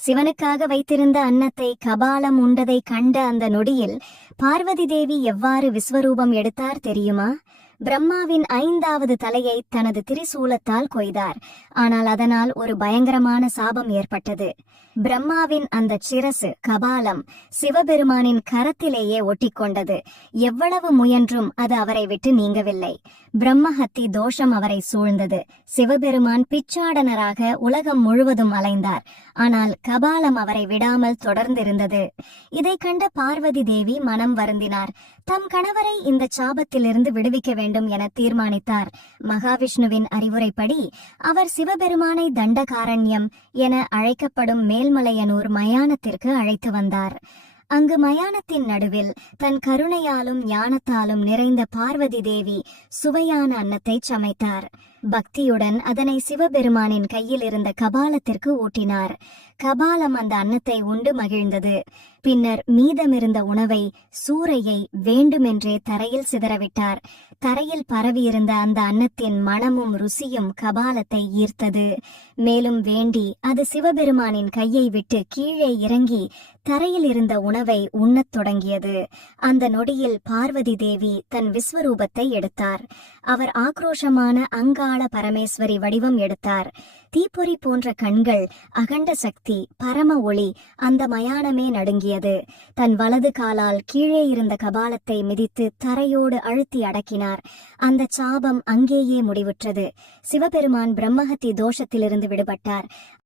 சிவனுக்காக வைத்திருந்த அன்னத்தை கபாலம் உண்டதை கண்ட அந்த நொடியில் பார்வதி தேவி எவ்வாறு விஸ்வரூபம் எடுத்தார் தெரியுமா? பிரம்மாவின் 5வது தலையை தனது திரிசூலத்தால் கொய்தார். ஆனால் அதனால் ஒரு பயங்கரமான சாபம் ஏற்பட்டது. பிரம்மாவின் அந்த சிரசு கபாலம் சிவபெருமானின் கரத்திலேயே ஒட்டிக்கொண்டது. எவ்வளவு முயன்றும் அது அவரை விட்டு நீங்கவில்லை. பிரம்மஹத்தி தோஷம் அவரை சூழ்ந்தது. சிவபெருமான் பிச்சாடனராக உலகம் முழுவதும் அலைந்தார். ஆனால் கபாலம் அவரை விடாமல் தொடர்ந்திருந்தது. இதை கண்ட பார்வதி தேவி மனம் வருந்தினார். தம் கணவரை இந்த சாபத்திலிருந்து விடுவிக்க வேண்டும் என தீர்மானித்தார். மகாவிஷ்ணுவின் அறிவுரைப்படி அவர் சிவபெருமானை தண்டகாரண்யம் என அழைக்கப்படும் மேல்மலையனூர் மயானத்திற்கு அழைத்து வந்தார். அங்கு மயானத்தின் நடுவில் தன் கருணையாலும் ஞானத்தாலும் நிறைந்த பார்வதி தேவி சுவையான அன்னத்தை சமைத்தார். பக்தியுடன் அதனை சிவபெருமானின் கையில் இருந்த கபாலத்திற்கு ஊட்டினார். கபாலம் அந்த அன்னத்தை உண்டு மகிழ்ந்தது. பின்னர் மீதமிருந்த உணவை சூறையை வேண்டுமென்றே தரையில் சிதறவிட்டார். தரையில் பரவியிருந்த அந்த அன்னத்தின் மணமும் ருசியும் கபாலத்தை ஈர்த்தது. மேலும் வேண்டி அது சிவபெருமானின் கையை விட்டு கீழே இறங்கி தரையில் இருந்த உணவை உண்ணத் தொடங்கியது. அந்த நொடியில் பார்வதி தேவி தன் விஸ்வரூபத்தை எடுத்தார். அவர் ஆக்ரோஷமான அங்காள பரமேஸ்வரி வடிவம் எடுத்தார். தீப்பொறி போன்ற கண்கள், அகண்ட சக்தி, பரம ஒளி, அந்த மயானமே நடுங்கியது. தன் வலது காலால் கீழே இருந்த கபாலத்தை மிதித்து தரையோடு அழுத்தி அடக்கினார். அந்த சாபம் அங்கேயே முடிவுற்றது. சிவபெருமான் பிரம்மஹத்தி தோஷத்திலிருந்து விடுபட்டார்.